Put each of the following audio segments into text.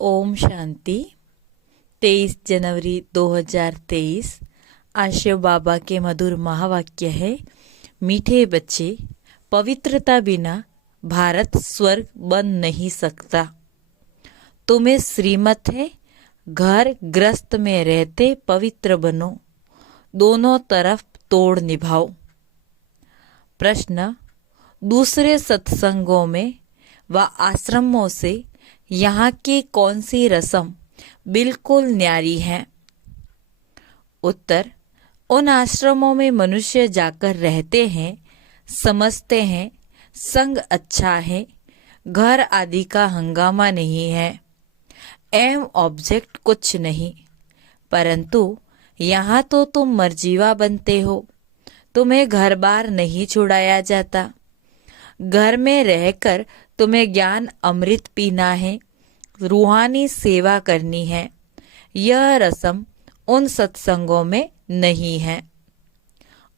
ओम शांति। 23 जनवरी 2023 आज शिव बाबा के मधुर महावाक्य है। मीठे बच्चे, पवित्रता बिना भारत स्वर्ग बन नहीं सकता। तुम्हें श्रीमत है, घर ग्रस्त में रहते पवित्र बनो, दोनों तरफ तोड़ निभाओ। प्रश्न, दूसरे सत्संगों में व आश्रमों से यहाँ की कौन सी रस्म बिल्कुल न्यारी है? उत्तर, उन आश्रमों में मनुष्य जाकर रहते हैं, समझते हैं संग अच्छा है, घर आदि का हंगामा नहीं है, एम ऑब्जेक्ट कुछ नहीं। परंतु यहाँ तो तुम मर्जीवा बनते हो, तुम्हें घर बार नहीं छुड़ाया जाता। घर में रहकर तुम्हें ज्ञान अमृत पीना है, रूहानी सेवा करनी है। यह रस्म उन सत्संगों में नहीं है।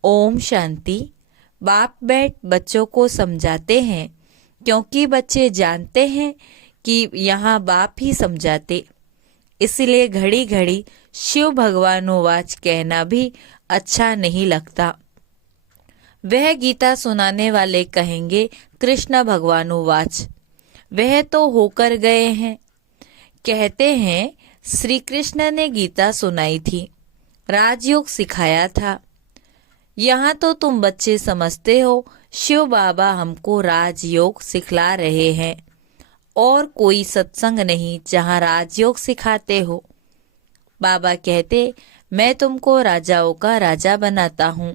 ओम शांति। बाप बैठ बच्चों को समझाते हैं, क्योंकि बच्चे जानते हैं कि यहाँ बाप ही समझाते, इसलिए घड़ी घड़ी शिव भगवानुवाच कहना भी अच्छा नहीं लगता। वह गीता सुनाने वाले कहेंगे कृष्ण भगवानुवाच, वह तो होकर गए हैं। कहते हैं श्री कृष्ण ने गीता सुनाई थी, राजयोग सिखाया था। यहाँ तो तुम बच्चे समझते हो शिव बाबा हमको राजयोग सिखला रहे हैं, और कोई सत्संग नहीं जहाँ राजयोग सिखाते हो। बाबा कहते मैं तुमको राजाओं का राजा बनाता हूँ।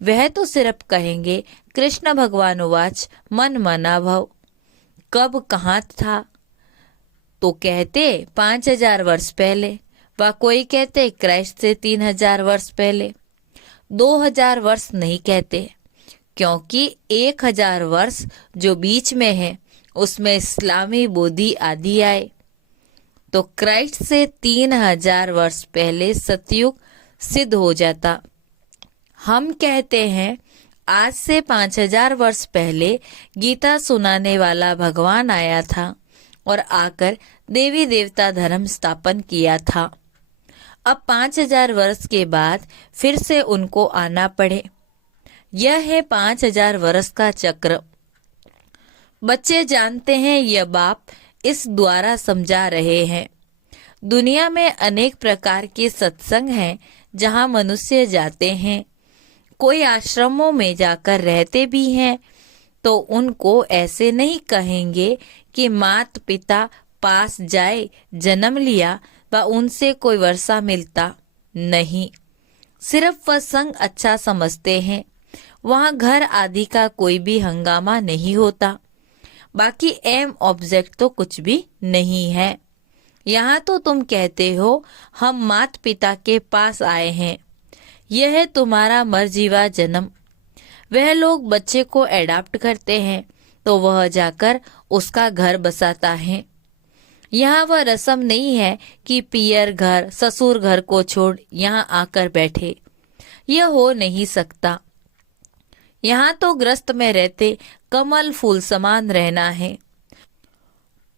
वह तो सिर्फ कहेंगे कृष्ण भगवानुवाच मन मना भव। कब कहाँ था? तो कहते 5000 वर्ष पहले, व कोई कहते क्राइस्ट से 3000 वर्ष पहले। 2000 वर्ष नहीं कहते, क्योंकि 1000 वर्ष जो बीच में है उसमें इस्लामी बोधी आदि आए। तो क्राइस्ट से 3000 वर्ष पहले सतयुग सिद्ध हो जाता। हम कहते हैं आज से 5000 वर्ष पहले गीता सुनाने वाला भगवान आया था और आकर देवी देवता धर्म स्थापन किया था। अब 5000 वर्ष के बाद फिर से उनको आना पड़े। यह है 5000 वर्ष का चक्र। बच्चे जानते हैं यह बाप इस द्वारा समझा रहे हैं। दुनिया में अनेक प्रकार के सत्संग हैं जहां मनुष्य जाते हैं। कोई आश्रमों में जाकर रहते भी हैं, तो उनको ऐसे नहीं कहेंगे कि मात पिता पास जाए जन्म लिया व उनसे कोई वर्षा मिलता नहीं। सिर्फ वह संग अच्छा समझते हैं। वहाँ घर आदि का कोई भी हंगामा नहीं होता। बाकी एम ऑब्जेक्ट तो कुछ भी नहीं है। यहाँ तो तुम कहते हो हम मात पिता के पास आए हैं, यह है तुम्हारा मर्जीवा जन्म। वह लोग बच्चे को एडाप्ट करते हैं तो वह जाकर उसका घर बसाता है। यहाँ वह रस्म नहीं है कि पियर घर ससुर घर को छोड़ यहाँ आकर बैठे, यह हो नहीं सकता। यहाँ तो ग्रस्त में रहते कमल फूल समान रहना है।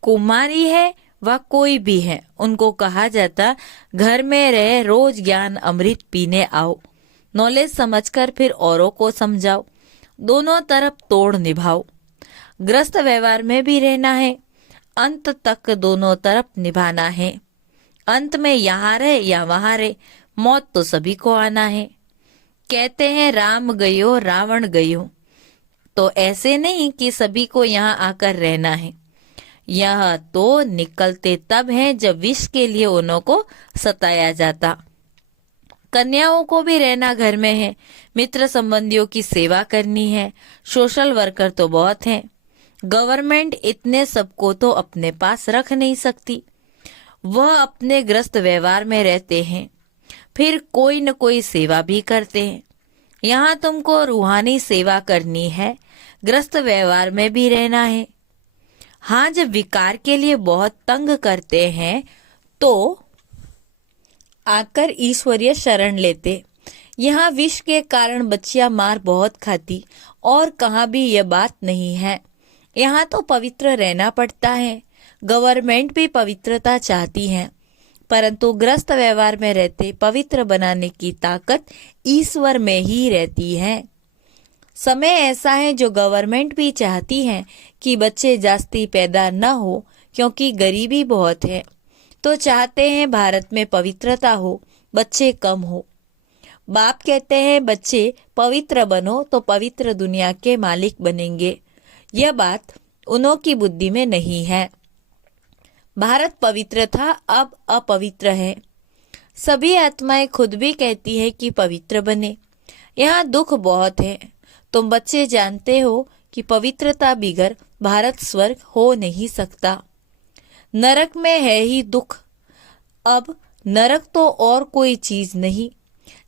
कुमारी है वह कोई भी है, उनको कहा जाता घर में रहे रोज ज्ञान अमृत पीने आओ, नॉलेज समझकर फिर औरों को समझाओ, दोनों तरफ तोड़ निभाओ। ग्रस्त व्यवहार में भी रहना है, अंत तक दोनों तरफ निभाना है। अंत में यहाँ रहे या वहां रहे, मौत तो सभी को आना है। कहते हैं राम गयो रावण गयो, तो ऐसे नहीं कि सभी को यहाँ आकर रहना है। यह तो निकलते तब हैं जब विष के लिए उन्हों को सताया जाता। कन्याओं को भी रहना घर में है, मित्र संबंधियों की सेवा करनी है, सोशल वर्कर तो बहुत हैं। गवर्नमेंट इतने सबको तो अपने पास रख नहीं सकती। वह अपने ग्रस्त व्यवहार में रहते हैं, फिर कोई न कोई सेवा भी करते हैं। यहाँ तुमको रूहानी सेवा करनी है, ग्रस्त व्यवहार में भी रहना है। हाँ, जब विकार के लिए बहुत तंग करते हैं तो आकर ईश्वरीय शरण लेते। यहाँ विष के कारण बच्चियां मार बहुत खाती, और कहाँ भी यह बात नहीं है। यहाँ तो पवित्र रहना पड़ता है, गवर्नमेंट भी पवित्रता चाहती है, परंतु ग्रस्त व्यवहार में रहते पवित्र बनाने की ताकत ईश्वर में ही रहती है। समय ऐसा है जो गवर्नमेंट भी चाहती है कि बच्चे जास्ती पैदा न हो, क्योंकि गरीबी बहुत है, तो चाहते हैं भारत में पवित्रता हो, बच्चे कम हो। बाप कहते हैं बच्चे पवित्र बनो तो पवित्र दुनिया के मालिक बनेंगे। यह बात उन्हों की बुद्धि में नहीं है। भारत पवित्र था, अब अपवित्र है। सभी आत्माएं खुद भी कहती है कि पवित्र बने। यहाँ दुख बहुत है। तुम बच्चे जानते हो कि पवित्रता बिगर भारत स्वर्ग हो नहीं सकता। नरक में है ही दुख। अब नरक तो और कोई चीज नहीं।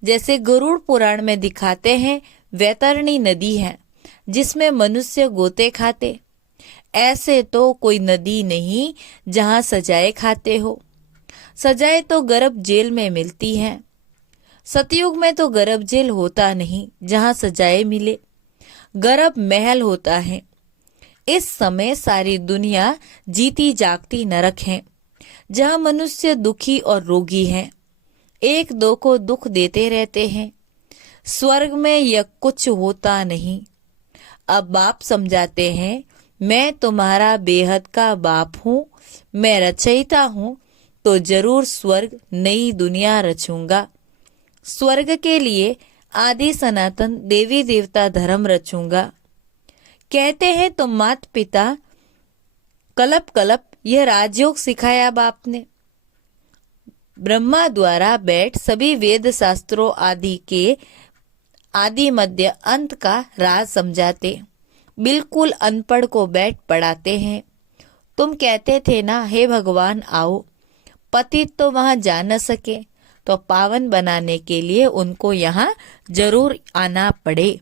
जैसे गरुड़ पुराण में दिखाते हैं, वैतरणी नदी है जिसमें मनुष्य गोते खाते। ऐसे तो कोई नदी नहीं जहां सजाएं खाते हो। सजाएं तो गर्भ जेल में मिलती हैं। सतयुग में तो गर्भ जेल होता नहीं जहां सजाएं मिले, गर्भ महल होता है। इस समय सारी दुनिया जीती जागती नरक है, जहां मनुष्य दुखी और रोगी हैं, एक दो को दुख देते रहते हैं। स्वर्ग में यह कुछ होता नहीं। अब बाप समझाते हैं, मैं तुम्हारा बेहद का बाप हूँ, मैं रचयिता हूँ, तो जरूर स्वर्ग नई दुनिया रचूंगा। स्वर्ग के लिए आदि सनातन देवी देवता धर्म रचूंगा। कहते हैं तो मात पिता कलप कलप यह राजयोग सिखाया बाप ने। ब्रह्मा द्वारा बैठ सभी वेद शास्त्रों आदि के आदि मध्य अंत का राज समझाते। बिल्कुल अनपढ़ को बैठ पढ़ाते हैं। तुम कहते थे ना, हे भगवान आओ। पतित तो वहां जा न सके, तो पावन बनाने के लिए उनको यहाँ जरूर आना पड़े।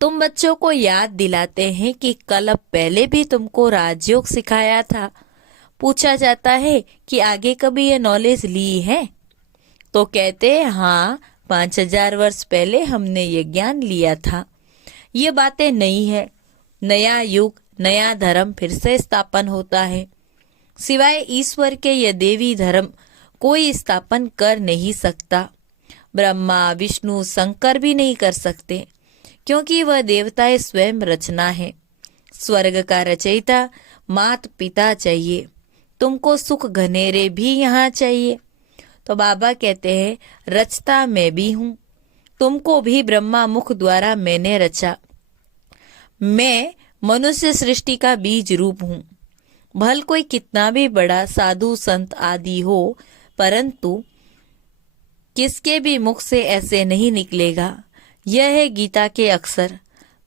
तुम बच्चों को याद दिलाते हैं कि कल पहले भी तुमको राजयोग सिखाया था। पूछा जाता है कि आगे कभी ये नॉलेज ली है, तो कहते हैं हाँ, 5000 वर्ष पहले हमने ये ज्ञान लिया था। ये बातें नई है। नया युग, नया धर्म फिर से स्थापन होता है। सिवाय ईश्वर के यह देवी धर्म कोई स्थापन कर नहीं सकता। ब्रह्मा विष्णु शंकर भी नहीं कर सकते, क्योंकि वह देवताएं स्वयं रचना है। स्वर्ग का रचयिता मात पिता चाहिए। तुमको सुख घनेरे भी यहाँ चाहिए। तो बाबा कहते हैं, रचता मैं भी हूँ, तुमको भी ब्रह्मा मुख द्वारा मैंने रचा। मैं मनुष्य सृष्टि का बीज रूप हूँ। भल कोई कितना भी बड़ा साधु संत आदि हो, परंतु किसके भी मुख से ऐसे नहीं निकलेगा। यह है गीता के अक्षर।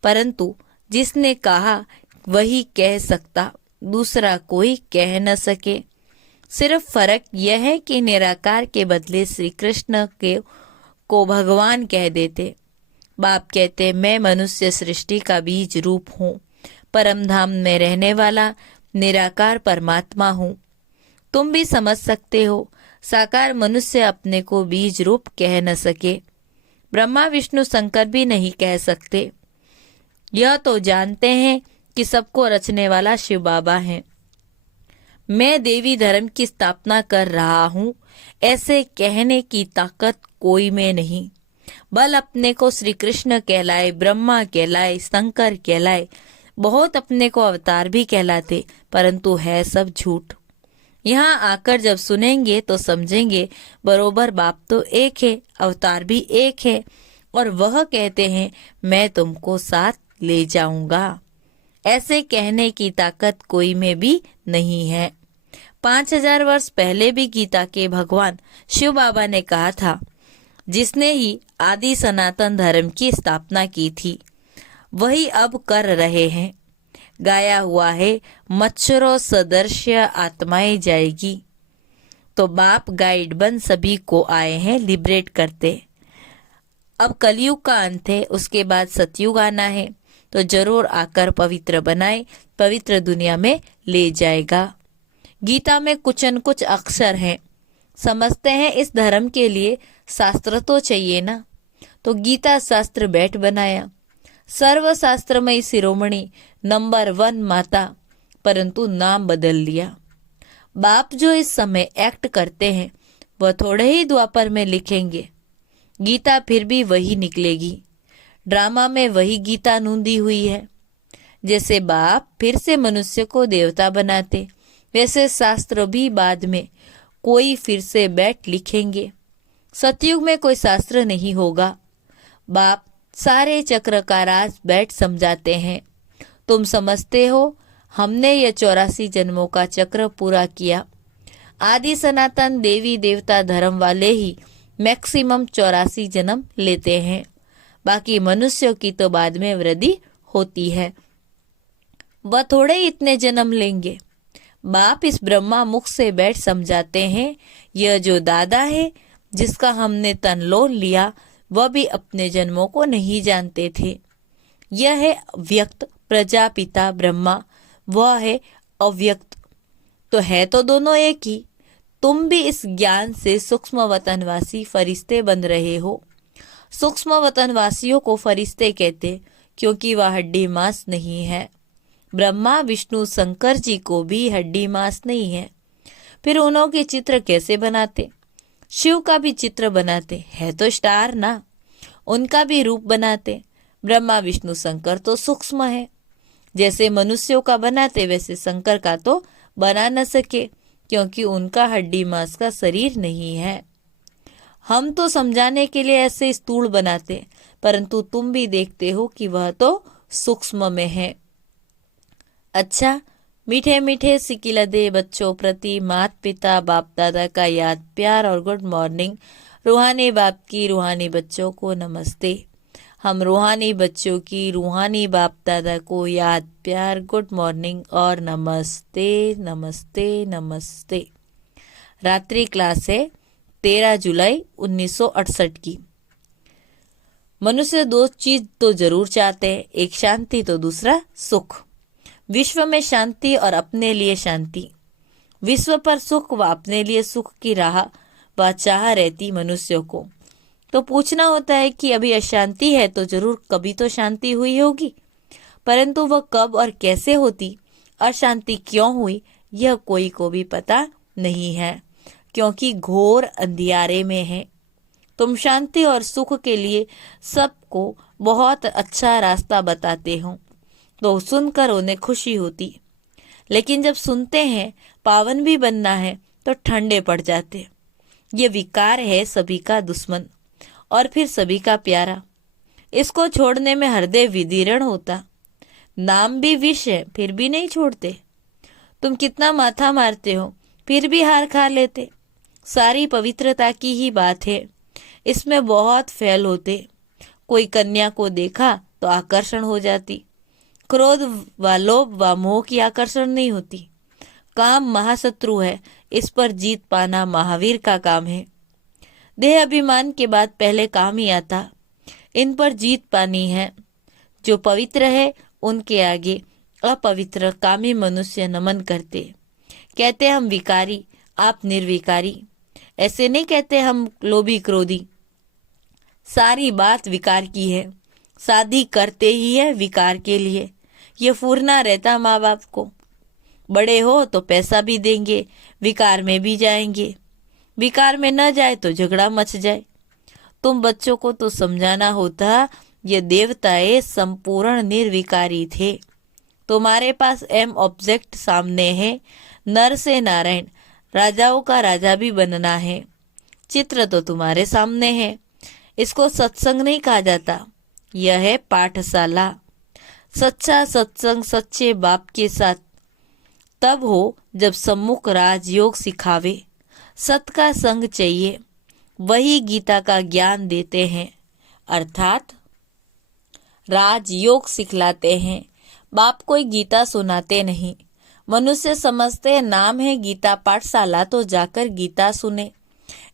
परंतु जिसने कहा वही कह सकता, दूसरा कोई कह न सके। सिर्फ फर्क यह है कि निराकार के बदले श्री कृष्ण को भगवान कह देते। बाप कहते, मैं मनुष्य सृष्टि का बीज रूप हूँ, परम धाम में रहने वाला निराकार परमात्मा हूँ। तुम भी समझ सकते हो, साकार मनुष्य अपने को बीज रूप कह न सके। ब्रह्मा विष्णु शंकर भी नहीं कह सकते। यह तो जानते हैं कि सबको रचने वाला शिव बाबा है। मैं देवी धर्म की स्थापना कर रहा हूँ, ऐसे कहने की ताकत कोई में नहीं। बल अपने को श्री कृष्ण कहलाए, ब्रह्मा कहलाए, शंकर कहलाए, बहुत अपने को अवतार भी कहलाते, परंतु है सब झूठ। यहाँ आकर जब सुनेंगे तो समझेंगे बरोबर बाप तो एक है, अवतार भी एक है, और वह कहते हैं मैं तुमको साथ ले जाऊंगा। ऐसे कहने की ताकत कोई में भी नहीं है। 5000 वर्ष पहले भी गीता के भगवान शिव बाबा ने कहा था, जिसने ही आदि सनातन धर्म की स्थापना की थी, वही अब कर रहे हैं। गाया हुआ है, मच्छरों सदृश्य आत्माएं जाएगी। तो बाप गाइड बन सभी को आए हैं लिबरेट करते। अब कलयुग का अंत है, उसके बाद सतयुग आना है, तो जरूर आकर पवित्र बनाए, पवित्र दुनिया में ले जाएगा। गीता में कुछ न कुछ अक्षर हैं। समझते हैं इस धर्म के लिए शास्त्र तो चाहिए ना, तो गीता शास्त्र बैठ बनाया। सर्वशास्त्रमयी शिरोमणि नंबर 1 माता परंतु नाम बदल लिया। बाप जो इस समय एक्ट करते हैं वह थोड़े ही द्वापर में लिखेंगे। गीता फिर भी वही निकलेगी। ड्रामा में वही गीता नूंदी हुई है। जैसे बाप फिर से मनुष्य को देवता बनाते, वैसे शास्त्र भी बाद में कोई फिर से बैठ लिखेंगे। सतयुग में कोई शास्त्र नहीं होगा। बाप सारे चक्र का राज बैठ समझाते हैं। तुम समझते हो हमने ये 84 जन्मों का चक्र पूरा किया। आदि सनातन देवी देवता धर्म वाले ही मैक्सिमम 84 जन्म लेते हैं। बाकी मनुष्यों की तो बाद में वृद्धि होती है, वह थोड़े इतने जन्म लेंगे। बाप इस ब्रह्मा मुख से बैठ समझाते हैं, यह जो दादा है जिसका हमने तन लोन लिया वह भी अपने जन्मों को नहीं जानते थे। यह है व्यक्त प्रजापिता ब्रह्मा, वह है अव्यक्त। तो है तो दोनों एक ही। तुम भी इस ज्ञान से सूक्ष्म वतनवासी फरिश्ते बन रहे हो। सूक्ष्म वतनवासियों को फरिश्ते कहते क्योंकि वह हड्डी मांस नहीं है। ब्रह्मा विष्णु शंकर जी को भी हड्डी मांस नहीं है। फिर उन्हों के चित्र कैसे बनाते? शिव का भी चित्र बनाते, है तो स्टार ना, उनका भी रूप बनाते। ब्रह्मा विष्णु शंकर तो सूक्ष्म है। जैसे मनुष्यों का बनाते वैसे शंकर का तो बना न सके क्योंकि उनका हड्डी मांस का शरीर नहीं है। हम तो समझाने के लिए ऐसे स्थूल बनाते, परंतु तुम भी देखते हो कि वह तो सूक्ष्म में है। अच्छा, मीठे मीठे सिकिलदे बच्चों प्रति माता पिता बाप दादा का याद प्यार और गुड मॉर्निंग। रूहानी बाप की रूहानी बच्चों को नमस्ते। हम रूहानी बच्चों की रूहानी बाप दादा को याद प्यार गुड मॉर्निंग और नमस्ते नमस्ते नमस्ते। रात्रि क्लास है 13 जुलाई 1968 की। मनुष्य दो चीज तो जरूर चाहते हैं, एक शांति तो दूसरा सुख। विश्व में शांति और अपने लिए शांति। विश्व पर सुख व अपने लिए सुख की राह व चाह रहती मनुष्यों को। तो पूछना होता है कि अभी अशांति है तो जरूर कभी तो शांति हुई होगी, परंतु वह कब और कैसे होती, अशांति क्यों हुई, यह कोई को भी पता नहीं है क्योंकि घोर अंधियारे में है। तुम शांति और सुख के लिए सबको बहुत अच्छा रास्ता बताते हो तो सुनकर उन्हें खुशी होती, लेकिन जब सुनते हैं पावन भी बनना है तो ठंडे पड़ जाते। ये विकार है सभी का दुश्मन और फिर सभी का प्यारा। इसको छोड़ने में हृदय विदीर्ण होता। नाम भी विष है फिर भी नहीं छोड़ते। तुम कितना माथा मारते हो फिर भी हार खा लेते। सारी पवित्रता की ही बात है, इसमें बहुत फैल होते। कोई कन्या को देखा तो आकर्षण हो जाती। क्रोध व लोभ व मोह की आकर्षण नहीं होती। काम महाशत्रु है, इस पर जीत पाना महावीर का काम है। देह अभिमान के बाद पहले काम ही आता, इन पर जीत पानी है। जो पवित्र है उनके आगे अपवित्र कामी मनुष्य नमन करते। कहते हम विकारी, आप निर्विकारी। ऐसे नहीं कहते हम लोभी क्रोधी। सारी बात विकार की है। शादी करते ही है विकार के लिए। ये फूरना रहता माँ बाप को। बड़े हो तो पैसा भी देंगे, विकार में भी जाएंगे। विकार में न जाए तो झगड़ा मच जाए। तुम बच्चों को तो समझाना होता, ये देवताएं संपूर्ण निर्विकारी थे। तुम्हारे पास एम ऑब्जेक्ट सामने है, नर से नारायण, राजाओं का राजा भी बनना है। चित्र तो तुम्हारे सामने है। इसको सत्संग नहीं कहा जाता, यह है पाठशाला। सच्चा सत्संग सच्चे बाप के साथ तब हो जब सम्मुख राजयोग सिखावे। सत का संग चाहिए, वही गीता का ज्ञान देते हैं, अर्थात राजयोग सिखलाते हैं। बाप कोई गीता सुनाते नहीं। मनुष्य समझते नाम है गीता पाठशाला तो जाकर गीता सुने,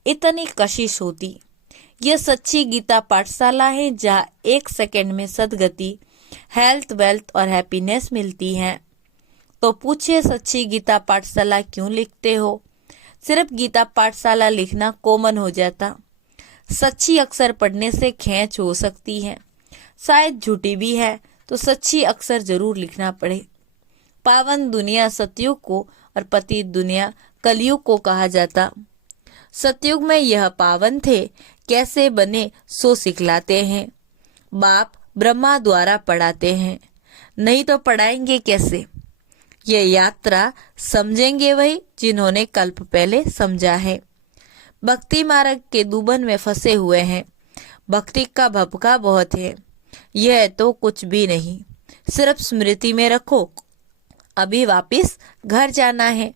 इतनी कशिश होती। यह सच्ची गीता पाठशाला है जहाँ 1 सेकंड में सदगति, हेल्थ, वेल्थ और हैप्पीनेस मिलती है। तो पूछिए सच्ची गीता पाठशाला क्यों लिखते हो? सिर्फ गीता पाठशाला लिखना कॉमन हो जाता। सच्ची अक्षर पढ़ने से खींच हो सकती है, शायद झूठी भी है, तो सच्ची अक्षर जरूर लिखना पड़े। पावन दुनिया सतयुग को और पतित दुनिया कलयुग को कहा जाता। सतयुग में यह पावन थे, कैसे बने सो सिखलाते हैं। बाप ब्रह्मा द्वारा पढ़ाते हैं, नहीं तो पढ़ाएंगे कैसे। ये यात्रा समझेंगे वही जिन्होंने कल्प पहले समझा है। भक्ति मार्ग के दुबन में फंसे हुए हैं, भक्ति का भपका बहुत है। यह तो कुछ भी नहीं, सिर्फ स्मृति में रखो। अभी वापिस घर जाना है,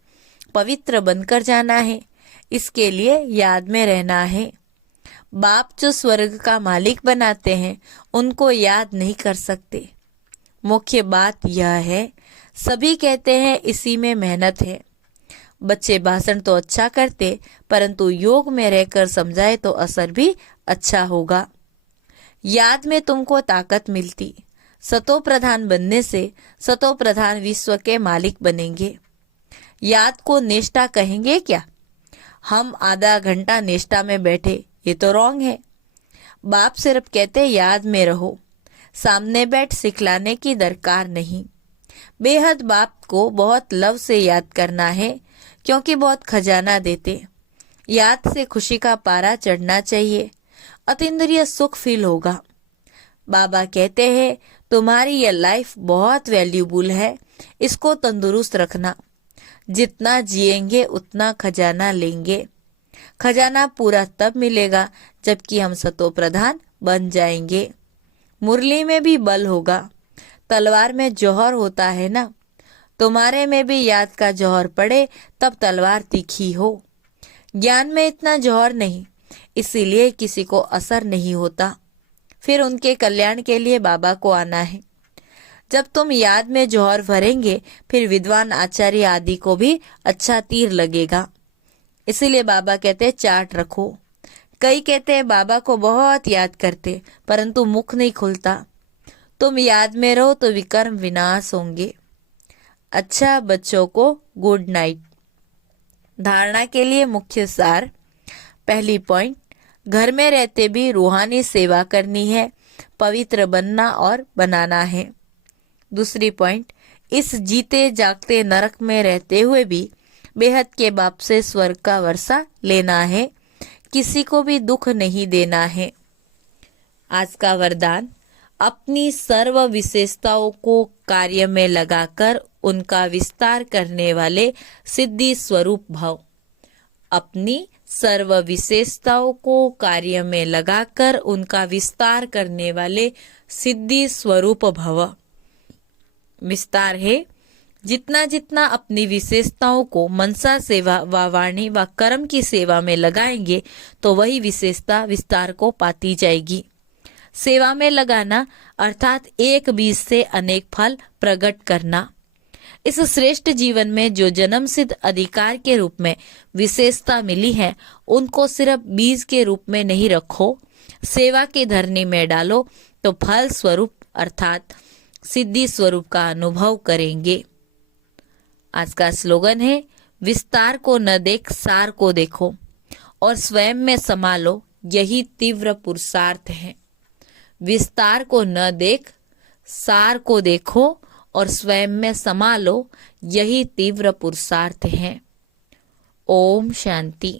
पवित्र बनकर जाना है, इसके लिए याद में रहना है। बाप जो स्वर्ग का मालिक बनाते हैं उनको याद नहीं कर सकते। मुख्य बात यह है, सभी कहते हैं इसी में मेहनत है। बच्चे भाषण तो अच्छा करते, परंतु योग में रहकर समझाए तो असर भी अच्छा होगा। याद में तुमको ताकत मिलती। सतो प्रधान बनने से सतो प्रधान विश्व के मालिक बनेंगे। याद को निष्ठा कहेंगे क्या? हम आधा घंटा निष्ठा में बैठे, ये तो रॉन्ग है। बाप सिर्फ कहते याद में रहो, सामने बैठ सिखलाने की दरकार नहीं। बेहद बाप को बहुत लव से याद करना है, क्योंकि बहुत खजाना देते। याद से खुशी का पारा चढ़ना चाहिए, अतीन्द्रिय सुख फील होगा। बाबा कहते हैं तुम्हारी यह लाइफ बहुत वैल्यूबल है, इसको तंदुरुस्त रखना। जितना जिएंगे उतना खजाना लेंगे। खजाना पूरा तब मिलेगा जबकि हम सतो प्रधान बन जाएंगे। मुरली में भी बल होगा, तलवार में जौहर होता है ना। तुम्हारे में भी याद का जौहर पड़े तब तलवार तीखी हो। ज्ञान में इतना जौहर नहीं, इसीलिए किसी को असर नहीं होता। फिर उनके कल्याण के लिए बाबा को आना है। जब तुम याद में जौहर भरेंगे, फिर विद्वान आचार्य आदि को भी अच्छा तीर लगेगा। इसीलिए बाबा कहते चार्ट रखो। कई कहते हैं बाबा को बहुत याद करते, परंतु मुख नहीं खुलता। तुम याद में रहो तो विकर्म विनाश होंगे। अच्छा बच्चों को गुड नाइट। धारणा के लिए मुख्य सार। पहली पॉइंट, घर में रहते भी रूहानी सेवा करनी है, पवित्र बनना और बनाना है। दूसरी पॉइंट, इस जीते जागते नरक में रहते हुए भी बेहद के बाप से स्वर्ग का वर्षा लेना है, किसी को भी दुख नहीं देना है। आज का वरदान, अपनी सर्व विशेषताओं को कार्य में लगाकर उनका विस्तार करने वाले सिद्धि स्वरूप भव। अपनी सर्व विशेषताओं को कार्य में लगाकर उनका विस्तार करने वाले सिद्धि स्वरूप भव। विस्तार है, जितना जितना अपनी विशेषताओं को मनसा सेवा व वाणी व कर्म की सेवा में लगाएंगे तो वही विशेषता विस्तार को पाती जाएगी। सेवा में लगाना अर्थात एक बीज से अनेक फल प्रकट करना। इस श्रेष्ठ जीवन में जो जन्म सिद्ध अधिकार के रूप में विशेषता मिली है, उनको सिर्फ बीज के रूप में नहीं रखो, सेवा की धरनी में डालो तो फल स्वरूप अर्थात सिद्धि स्वरूप का अनुभव करेंगे। आज का स्लोगन है, विस्तार को न देख सार को देखो और स्वयं में समा लो, यही तीव्र पुरुषार्थ है। विस्तार को न देख सार को देखो और स्वयं में समा लो, यही तीव्र पुरुषार्थ है। ओम शांति।